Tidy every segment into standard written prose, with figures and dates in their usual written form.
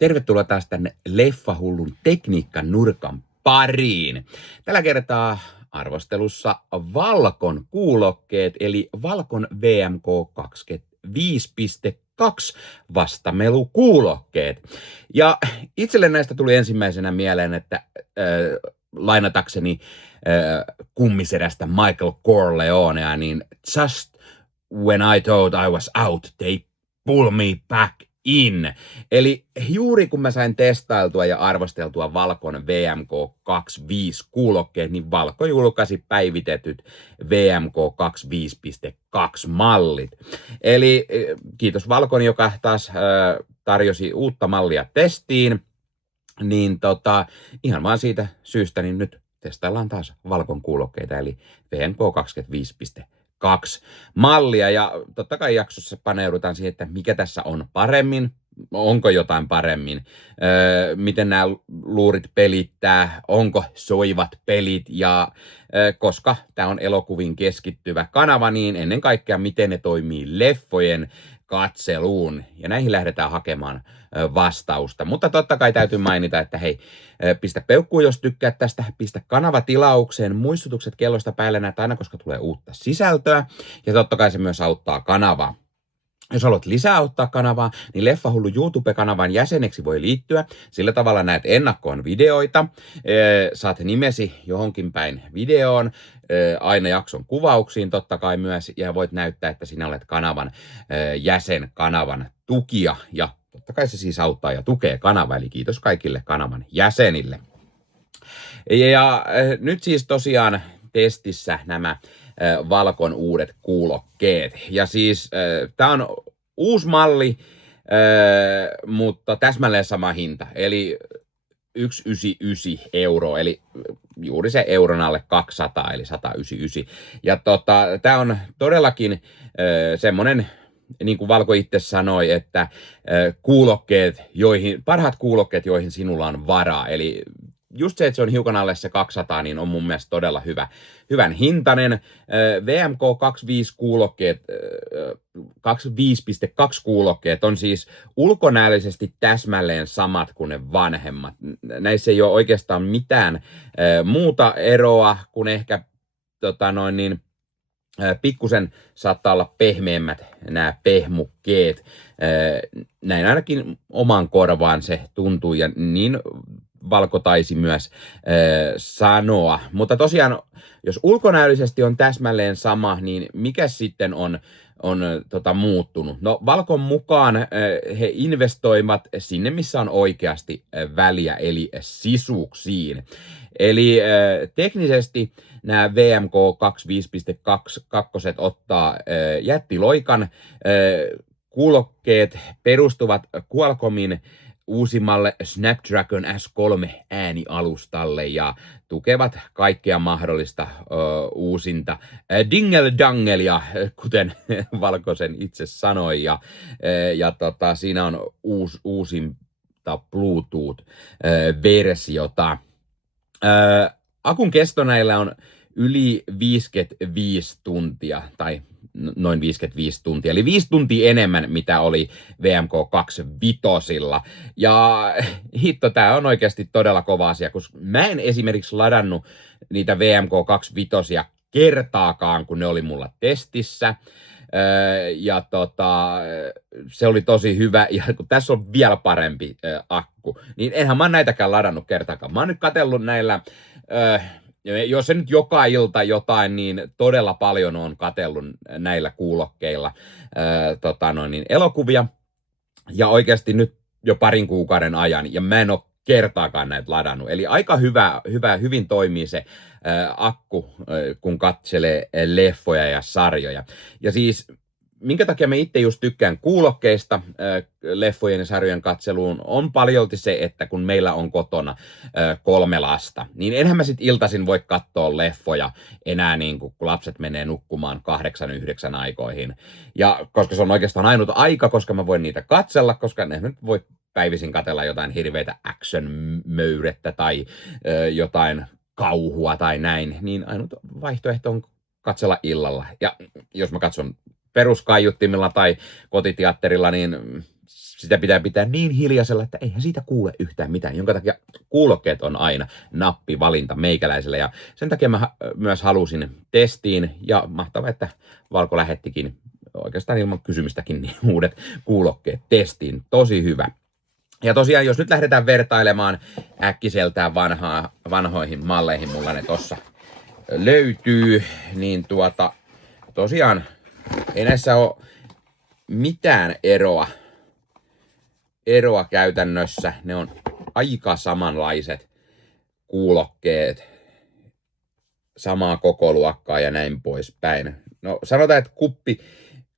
Tervetuloa taas tänne Leffahullun tekniikan nurkan pariin. Tällä kertaa arvostelussa Valcon kuulokkeet, eli Valcon VMK 25.2 vastamelukuulokkeet. Ja itselle näistä tuli ensimmäisenä mieleen, että lainatakseni kummisedästä Michael Corleonea, niin just when I thought I was out, they pull me back in. Eli juuri kun mä sain testailtua ja arvosteltua Valcon VMK 25 kuulokkeet, niin Valco julkaisi päivitetyt VMK 25.2 mallit. Eli kiitos Valcon, joka taas tarjosi uutta mallia testiin, niin ihan vaan siitä syystä, niin nyt testaillaan taas Valcon kuulokkeita, eli VMK 25.2 mallia, ja totta kai jaksossa paneudutaan siihen, että mikä tässä on paremmin, onko jotain paremmin, miten nämä luurit pelittää, onko soivat pelit, ja koska tämä on elokuviin keskittyvä kanava, niin ennen kaikkea miten ne toimii leffojen katseluun, ja näihin lähdetään hakemaan vastausta. Mutta totta kai täytyy mainita, että hei, pistä peukkuun, jos tykkäät tästä, pistä kanava tilaukseen, muistutukset kellosta päälle näet aina, koska tulee uutta sisältöä, ja totta kai se myös auttaa kanavaa. Jos haluat lisää auttaa kanavaa, niin Leffahullu YouTube-kanavan jäseneksi voi liittyä. Sillä tavalla näet ennakkoon videoita, saat nimesi johonkin päin videoon, aina jakson kuvauksiin totta kai myös, ja voit näyttää, että sinä olet kanavan jäsen, kanavan tukija, ja totta kai se siis auttaa ja tukee kanavaa, eli kiitos kaikille kanavan jäsenille. Ja nyt siis tosiaan testissä nämä Valcon uudet kuulokkeet. Ja siis tämä on uusi malli, mutta täsmälleen sama hinta, eli 199 €, eli juuri se euron alle 200, eli 199. Ja tämä on todellakin semmoinen, niin kuin Valco itse sanoi, että parhaat kuulokkeet, joihin sinulla on varaa. Eli just se, että se on hiukan alle se 200, niin on mun mielestä todella hyvän hintainen. VMK 25 kuulokkeet, 25.2 kuulokkeet on siis ulkonäöllisesti täsmälleen samat kuin ne vanhemmat. Näissä ei ole oikeastaan mitään muuta eroa kuin ehkä pikkusen saattaa olla pehmeämmät nämä pehmukkeet. Näin ainakin oman korvaan se tuntuu, ja niin Valco taisi myös sanoa. Mutta tosiaan, jos ulkonäöllisesti on täsmälleen sama, niin mikä sitten on muuttunut? No, Valcon mukaan he investoivat sinne, missä on oikeasti väliä, eli sisuksiin. Eli teknisesti nämä VMK 25.2 ottaa jättiloikan. Kuulokkeet perustuvat Qualcommin uusimmalle Snapdragon S3 äänialustalle ja tukevat kaikkea mahdollista uusinta dingle-dangelia, kuten Valco sen itse sanoi, ja siinä on uusinta Bluetooth-versiota. Akun kesto näillä on yli 55 tuntia, tai noin 55 tuntia, eli 5 tuntia enemmän, mitä oli VMK 25. Ja hitto, tää on oikeasti todella kova asia, koska mä en esimerkiksi ladannut niitä VMK 25 kertaakaan, kun ne oli mulla testissä. Ja se oli tosi hyvä, ja kun tässä on vielä parempi akku, niin enhän mä näitäkään ladannut kertaakaan. Mä oon nyt katsellut näillä, jos se nyt joka ilta jotain, niin todella paljon on katsellut näillä kuulokkeilla elokuvia, ja oikeasti nyt jo parin kuukauden ajan, ja mä en ole kertaakaan näitä ladannut. Eli aika hyvin toimii se akku, kun katselee leffoja ja sarjoja. Ja siis minkä takia mä itse just tykkään kuulokkeista leffojen ja sarjojen katseluun, on paljolti se, että kun meillä on kotona 3 lasta, niin enhän mä sit iltaisin voi katsoa leffoja enää niin kun lapset menee nukkumaan 8-9 aikoihin. Ja koska se on oikeastaan ainut aika, koska mä voin niitä katsella, koska ne nyt voi päivisin katsella jotain hirveitä action-möyrettä tai jotain kauhua tai näin, niin ainut vaihtoehto on katsella illalla. Ja jos mä katson peruskaiuttimilla tai kotiteatterilla, niin sitä pitää pitää niin hiljaisella, että eihän siitä kuule yhtään mitään, jonka takia kuulokkeet on aina nappivalinta meikäläiselle. Ja sen takia mä myös halusin testiin, ja mahtavaa, että Valko lähettikin oikeastaan ilman kysymystäkin niin uudet kuulokkeet testiin. Tosi hyvä. Ja tosiaan, jos nyt lähdetään vertailemaan äkkiseltään vanhoihin malleihin, mulla ne tossa löytyy, niin tosiaan ei näissä ole mitään eroa käytännössä. Ne on aika samanlaiset kuulokkeet, samaa kokoluokkaa ja näin poispäin. No sanotaan, että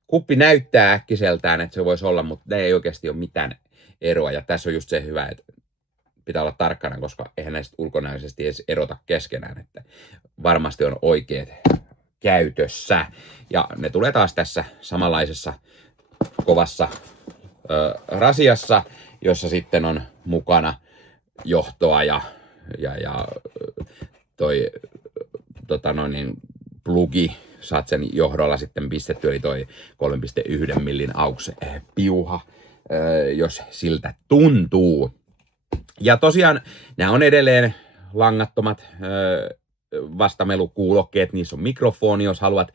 kuppi näyttää äkkiseltään, että se voisi olla, mutta ne ei oikeasti ole mitään eroa. Ja tässä on just se hyvä, että pitää olla tarkkana, koska eihän näistä ulkonäöisesti edes erota keskenään, että varmasti on oikeat käytössä. Ja ne tulee taas tässä samanlaisessa kovassa rasiassa, jossa sitten on mukana johtoa ja toi plugi, saat sen johdolla sitten pistetty, eli toi 3,1 millin AUX piuha, jos siltä tuntuu. Ja tosiaan nämä on edelleen langattomat vastamelukuulokkeet, niissä on mikrofoni, jos haluat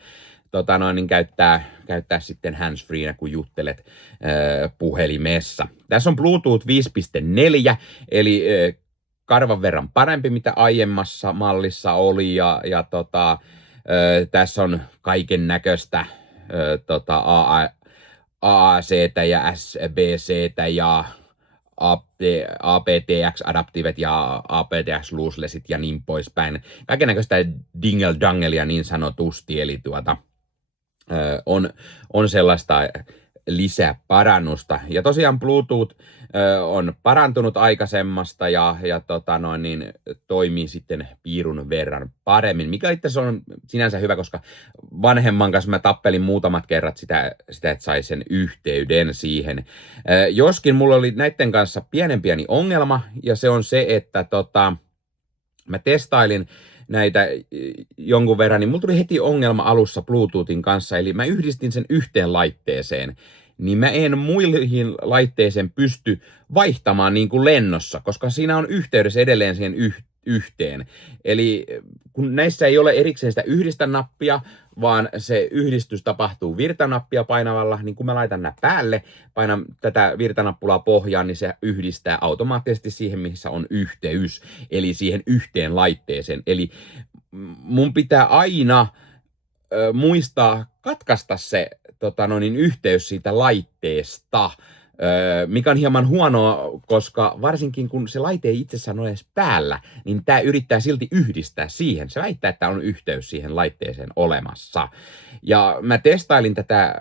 käyttää sitten handsfreena, kun juttelet puhelimessa. Tässä on Bluetooth 5.4, eli karvan verran parempi, mitä aiemmassa mallissa oli, ja tässä on kaiken näköistä AAC:tä ja SBC:tä ja aptX-adaptivet ja aptX-looselessit ja niin poispäin. Kaikennäköistä dingle-dangelia niin sanotusti, eli on sellaista lisäparannusta. Ja tosiaan Bluetooth on parantunut aikaisemmasta ja toimii sitten piirun verran paremmin, mikä itse asiassa on sinänsä hyvä, koska vanhemman kanssa mä tappelin muutamat kerrat sitä että sai sen yhteyden siihen. Joskin mulla oli näiden kanssa pieni ongelma, ja se on se, että mä testailin näitä jonkun verran, niin mulla tuli heti ongelma alussa Bluetoothin kanssa, eli mä yhdistin sen yhteen laitteeseen, niin mä en muihin laitteeseen pysty vaihtamaan niin kuin lennossa, koska siinä on yhteydessä edelleen siihen yhteen. Eli kun näissä ei ole erikseen sitä yhdistä-nappia, vaan se yhdistys tapahtuu virtanappia painavalla, niin kun mä laitan nämä päälle, painan tätä virtanappulaa pohjaan, niin se yhdistää automaattisesti siihen, missä on yhteys, eli siihen yhteen laitteeseen. Eli mun pitää aina muistaa katkaista se yhteys siitä laitteesta, mikä on hieman huonoa, koska varsinkin kun se laite ei itsessään ole edes päällä, niin tämä yrittää silti yhdistää siihen. Se väittää, että on yhteys siihen laitteeseen olemassa. Ja mä testailin tätä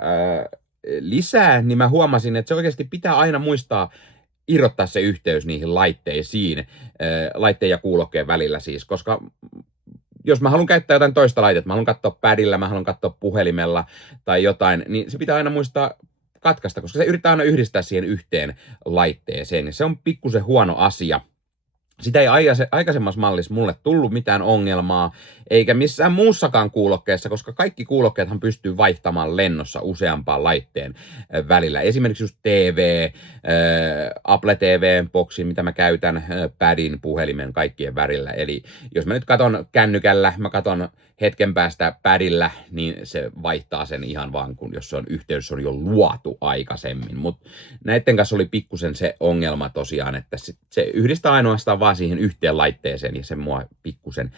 lisää, niin mä huomasin, että se oikeasti pitää aina muistaa irrottaa se yhteys niihin laitteisiin, laitteen ja kuulokkeen välillä siis, koska jos mä haluan käyttää jotain toista laitetta, mä haluan katsoa padilla, mä haluan katsoa puhelimella tai jotain, niin se pitää aina muistaa katkaista, koska se yrittää aina yhdistää siihen yhteen laitteeseen. Se on pikkusen huono asia. Sitä ei aikaisemmassa mallissa mulle tullut mitään ongelmaa, eikä missään muussakaan kuulokkeessa, koska kaikki kuulokkeethan pystyy vaihtamaan lennossa useampaan laitteen välillä. Esimerkiksi just TV, Apple TV-boksi, mitä mä käytän, padin, puhelimen, kaikkien välillä. Eli jos mä nyt katon kännykällä, mä katon hetken päästä padilla, niin se vaihtaa sen ihan vaan, kun jos se on yhteys on jo luotu aikaisemmin. Mutta näiden kanssa oli pikkusen se ongelma tosiaan, että se yhdistää ainoastaan vaan siihen yhteen laitteeseen, ja se mua pikkusen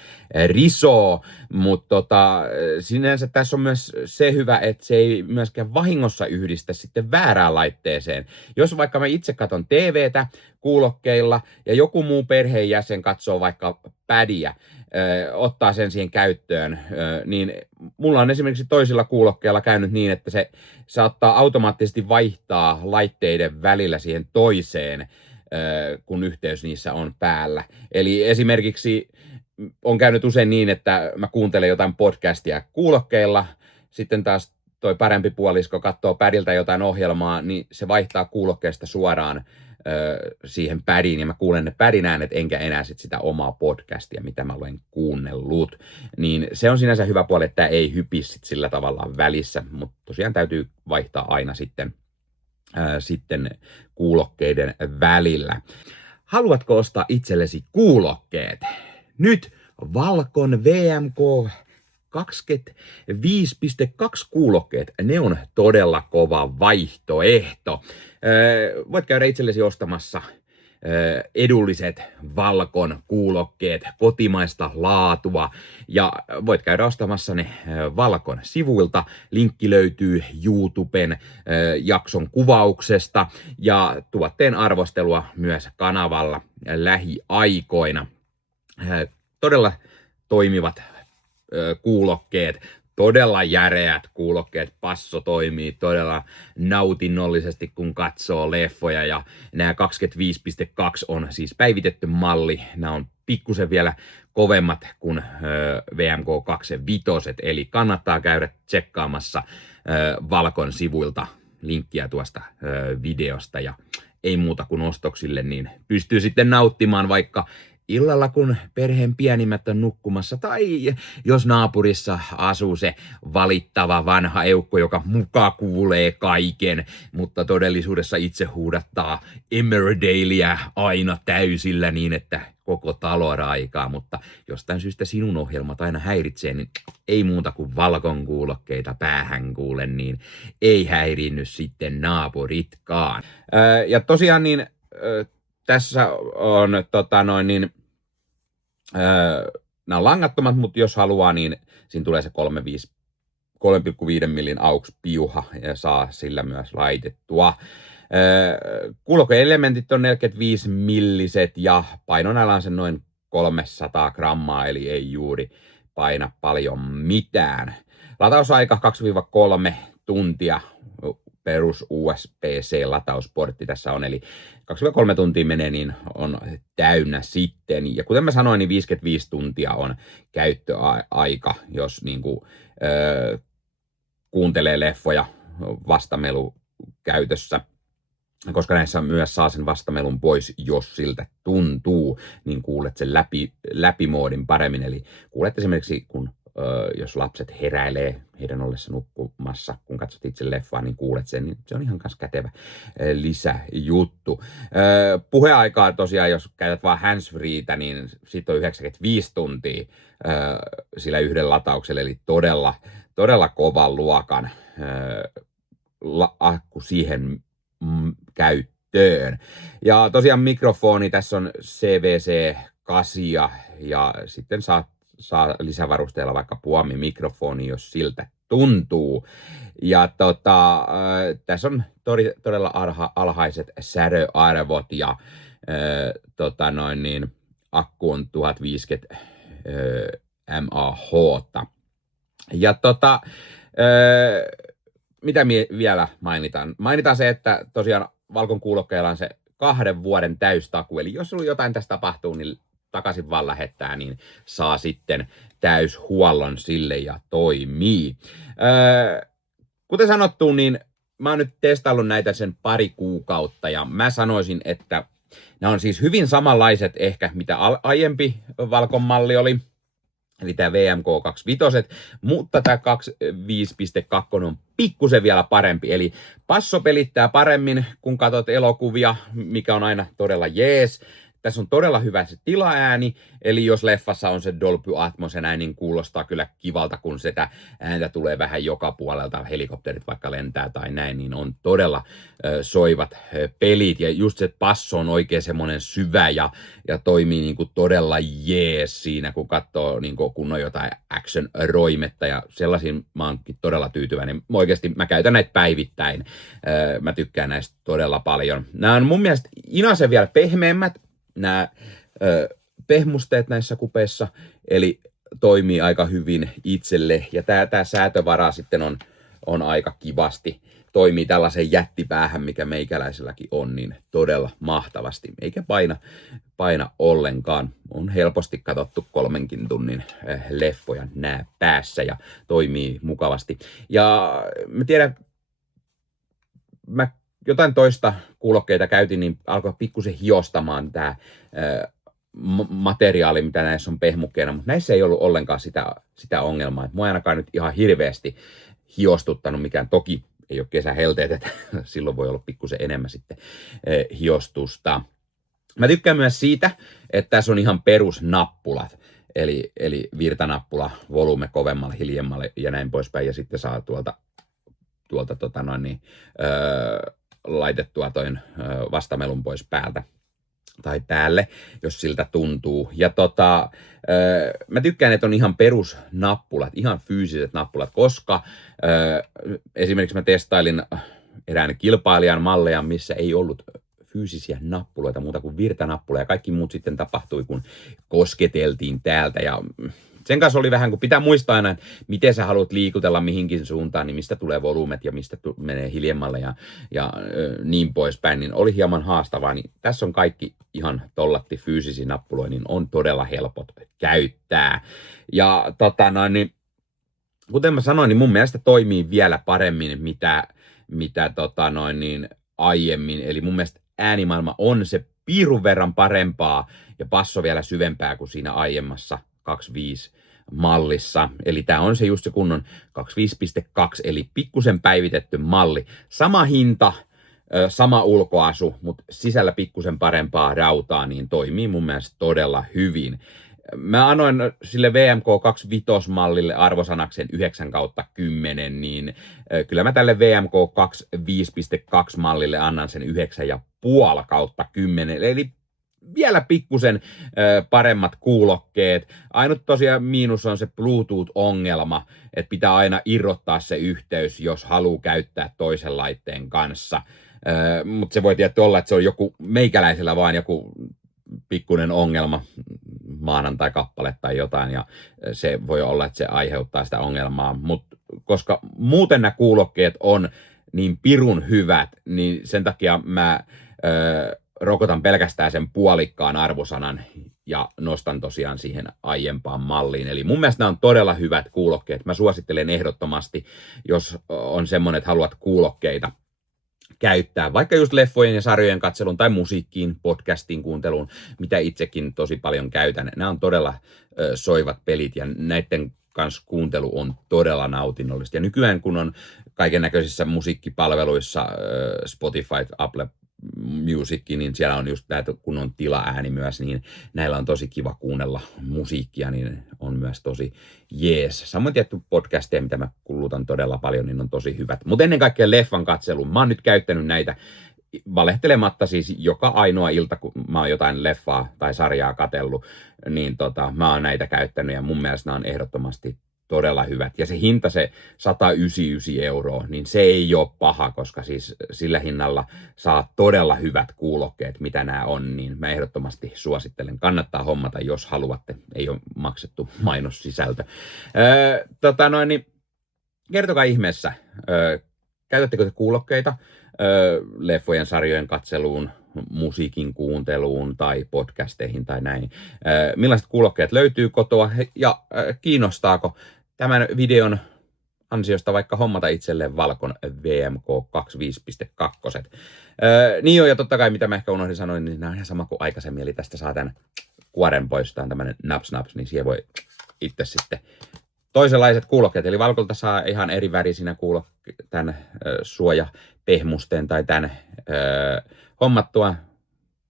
risoo. Mutta sinänsä tässä on myös se hyvä, että se ei myöskään vahingossa yhdistä sitten väärään laitteeseen. Jos vaikka mä itse katon TVtä kuulokkeilla ja joku muu perheenjäsen katsoo vaikka padia, ottaa sen siihen käyttöön, niin mulla on esimerkiksi toisilla kuulokkeilla käynyt niin, että se saattaa automaattisesti vaihtaa laitteiden välillä siihen toiseen, kun yhteys niissä on päällä. Eli esimerkiksi on käynyt usein niin, että mä kuuntelen jotain podcastia kuulokkeilla, sitten taas toi parempi puolisko katsoo padilta jotain ohjelmaa, niin se vaihtaa kuulokkeesta suoraan siihen padiin, ja mä kuulen ne padin äänet, enkä enää sitä omaa podcastia, mitä mä olen kuunnellut. Niin se on sinänsä hyvä puoli, että tämä ei hypi sillä tavalla välissä, mutta tosiaan täytyy vaihtaa aina sitten sitten kuulokkeiden välillä. Haluatko ostaa itsellesi kuulokkeet? Nyt Valcon VMK 25.2 kuulokkeet, ne on todella kova vaihtoehto. Voit käydä itsellesi ostamassa edulliset Valcon kuulokkeet, kotimaista laatua, ja voit käydä ostamassa ne Valcon sivuilta. Linkki löytyy YouTuben jakson kuvauksesta ja tuotteen arvostelua myös kanavalla lähiaikoina. Todella toimivat kuulokkeet, todella järeät kuulokkeet, passo toimii todella nautinnollisesti, kun katsoo leffoja, ja nämä 25.2 on siis päivitetty malli. Nämä on pikkusen vielä kovemmat kuin VMK 25, eli kannattaa käydä tsekkaamassa Valcon sivuilta linkkiä tuosta videosta, ja ei muuta kuin ostoksille, niin pystyy sitten nauttimaan vaikka illalla, kun perheen pienimmät on nukkumassa, tai jos naapurissa asuu se valittava vanha eukko, joka muka kuulee kaiken, mutta todellisuudessa itse huudattaa Emmerdalea aina täysillä niin, että koko talo raikaa, mutta jostain syystä sinun ohjelmat aina häiritsee, niin ei muuta kuin Valcon kuulokkeita päähän kuule, niin ei häirinny sitten naapuritkaan. Ja tosiaan niin tässä on nämä on langattomat, mutta jos haluaa, niin siinä tulee se 3,5 millin AUX-piuha ja saa sillä myös laitettua. Kuulokkeelementit on 45 milliset ja paino näillä on sen noin 300 grammaa, eli ei juuri paina paljon mitään. Latausaika 2-3 tuntia. Perus USB-C-latausportti tässä on, eli 2-3 tuntia menee, niin on täynnä sitten. Ja kuten mä sanoin, niin 55 tuntia on käyttöaika, jos niin kuin, kuuntelee leffoja vastamelu käytössä. Koska näissä myös saa sen vastamelun pois, jos siltä tuntuu, niin kuulet sen läpimoodin paremmin. Eli kuulet esimerkiksi, kun jos lapset heräilee heidän ollessa nukkumassa, kun katsot itse leffaa, niin kuulet sen, niin se on ihan kanssa kätevä lisäjuttu. Puheaikaa tosiaan, jos käytät vaan handsfreetä, niin siitä on 95 tuntia sillä yhden latauksella, eli todella kovan luokan akku siihen käyttöön. Ja tosiaan mikrofoni, tässä on CVC-8 ja sitten saa lisävarusteella vaikka puomimikrofoni, jos siltä tuntuu. Ja tässä on todella alhaiset säröarvot ja akku on 1050 mAh. Ja mitä vielä mainitaan? Mainitaan se, että tosiaan Valcon kuulokkeilla on se 2 vuoden täystaku, eli jos sulla jotain tässä tapahtuu, niin takaisin vaan lähettää, niin saa sitten täyshuollon sille ja toimii. Kuten sanottu, niin mä oon nyt testaillut näitä sen pari kuukautta, ja mä sanoisin, että nämä on siis hyvin samanlaiset ehkä, mitä aiempi Valcon malli oli, eli tämä VMK 25, mutta tämä 25.2 on pikkusen vielä parempi, eli passo pelittää paremmin, kun katsot elokuvia, mikä on aina todella jees. Tässä on todella hyvä se tilaääni, eli jos leffassa on se Dolby Atmos ja näin, niin kuulostaa kyllä kivalta, kun sitä ääntä tulee vähän joka puolelta, helikopterit vaikka lentää tai näin, niin on todella soivat pelit, ja just se passo on oikein semmoinen syvä ja toimii niin kuin todella jees siinä, kun katsoo niin kuin kun on jotain action-roimetta, ja sellaisiin mä oonkin todella tyytyväinen. Oikeasti mä käytän näitä päivittäin, mä tykkään näistä todella paljon. Nämä on mun mielestä inasen vielä pehmeämmät, nämä pehmusteet näissä kupeissa, eli toimii aika hyvin itselle, ja tämä säätövara sitten on aika kivasti, toimii tällaisen jättipäähän, mikä meikäläiselläkin on, niin todella mahtavasti, eikä paina ollenkaan. On helposti katsottu 3 tunnin leffoja nää päässä, ja toimii mukavasti. Ja mä tiedän, mä jotain toista kuulokkeita käytin, niin alkoi pikkusen hiostamaan tämä materiaali, mitä näissä on pehmukkeena, mutta näissä ei ollut ollenkaan sitä ongelmaa. Mua ei ainakaan nyt ihan hirveästi hiostuttanut mikään. Toki ei ole kesähelteet, että silloin voi olla pikkusen enemmän sitten hiostusta. Mä tykkään myös siitä, että tässä on ihan perusnappulat, eli virtanappula, volume kovemmalle, hiljemmalle ja näin poispäin, ja sitten saa tuolta laitettua toin vastamelun pois päältä tai päälle, jos siltä tuntuu. Ja mä tykkään, että on ihan perusnappulat, ihan fyysiset nappulat, koska esimerkiksi mä testailin erään kilpailijan malleja, missä ei ollut fyysisiä nappuloita muuta kuin virtanappuloita, ja kaikki muut sitten tapahtui, kun kosketeltiin täältä, ja sen kanssa oli vähän, kun pitää muistaa aina, että miten sä haluat liikutella mihinkin suuntaan, niin mistä tulee volyymet ja mistä menee hiljemmalle ja niin poispäin, niin oli hieman haastavaa. Niin tässä on kaikki ihan tollatti fyysisiä nappuloja, niin on todella helpot käyttää. Ja niin, kuten mä sanoin, niin mun mielestä toimii vielä paremmin mitä aiemmin. Eli mun mielestä äänimaailma on se piirun verran parempaa ja basso vielä syvempää kuin siinä aiemmassa 2.5 mallissa. Eli tää on se just se kunnon 2.5.2, eli pikkusen päivitetty malli. Sama hinta, sama ulkoasu, mutta sisällä pikkusen parempaa rautaa, niin toimii mun mielestä todella hyvin. Mä annoin sille VMK 2.5-mallille arvosanaksen 9/10, niin kyllä mä tälle VMK 2.5.2-mallille annan sen 9,5/10, eli vielä pikkusen paremmat kuulokkeet. Ainut tosiaan miinus on se Bluetooth-ongelma, että pitää aina irrottaa se yhteys, jos haluaa käyttää toisen laitteen kanssa. Mutta se voi tietysti olla, että se on joku meikäläisellä vaan joku pikkuinen ongelma, maanantai-kappale tai jotain, ja se voi olla, että se aiheuttaa sitä ongelmaa. Mutta koska muuten nämä kuulokkeet on niin pirun hyvät, niin sen takia mä rokotan pelkästään sen puolikkaan arvosanan ja nostan tosiaan siihen aiempaan malliin. Eli mun mielestä nämä on todella hyvät kuulokkeet. Mä suosittelen ehdottomasti, jos on semmoinen, että haluat kuulokkeita käyttää, vaikka just leffojen ja sarjojen katseluun tai musiikkiin, podcastin kuunteluun, mitä itsekin tosi paljon käytän. Nämä on todella soivat pelit ja näiden kanssa kuuntelu on todella nautinnollista. Ja nykyään kun on kaiken näköisissä musiikkipalveluissa, Spotify, Apple Music, niin siellä on just näitä, kun on tilaääni myös, niin näillä on tosi kiva kuunnella musiikkia, niin on myös tosi jees. Samoin tietty podcasteja, mitä mä kulutan todella paljon, niin on tosi hyvät. Mutta ennen kaikkea leffan katseluun. Mä oon nyt käyttänyt näitä valehtelematta siis joka ainoa ilta, kun mä oon jotain leffaa tai sarjaa katsellut, niin mä oon näitä käyttänyt ja mun mielestä nämä on ehdottomasti todella hyvät. Ja se hinta, se 199 €, niin se ei ole paha, koska siis sillä hinnalla saa todella hyvät kuulokkeet, mitä nämä on, niin mä ehdottomasti suosittelen. Kannattaa hommata, jos haluatte. Ei ole maksettu mainossisältö. Niin kertokaa ihmeessä, käytättekö te kuulokkeita leffojen, sarjojen katseluun, musiikin kuunteluun tai podcasteihin tai näin. Millaiset kuulokkeet löytyy kotoa ja kiinnostaako tämän videon ansiosta vaikka hommata itselleen Valkon VMK 2.5.2. Niin joo, ja totta kai mitä mä ehkä unohdin sanoa, niin nämä on ihan sama kuin aikaisemmin, eli tästä saa tämän kuoren pois, tämä on tämmönen naps, niin siihen voi itse sitten toisenlaiset kuulokkeet, eli Valkolta saa ihan eri värisinä tämän suojapehmusteen tai tämän hommattua,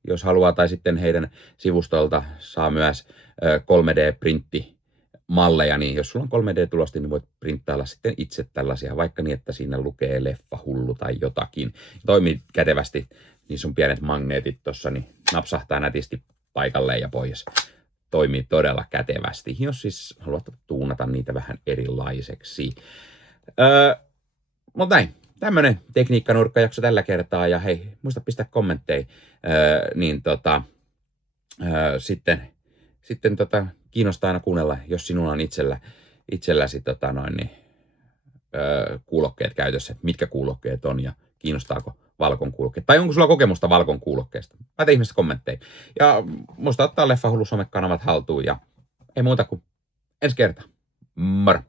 jos haluaa, tai sitten heidän sivustolta saa myös 3D-printtimalleja, niin jos sulla on 3D-tulosti, niin voit printtailla sitten itse tällaisia, vaikka niin, että siinä lukee leffa hullu tai jotakin. Toimii kätevästi, niissä on pienet magneetit tuossa, niin napsahtaa nätisti paikalleen ja pois. Toimii todella kätevästi, jos siis haluat tuunata niitä vähän erilaiseksi. Mutta näin, tämmönen tekniikkanurkkajakso tällä kertaa, ja hei, muista pistää kommentteja, niin sitten kiinnostaa aina kuunnella, jos sinulla on itselläsi kuulokkeet käytössä, että mitkä kuulokkeet on ja kiinnostaako Valkon kuulokkeet. Tai onko sulla kokemusta Valkon kuulokkeesta? Laita ihmeessä kommentteja. Ja muista ottaa Leffahullu somekanavat haltuun ja ei muuta kuin ensi kertaa. Moro!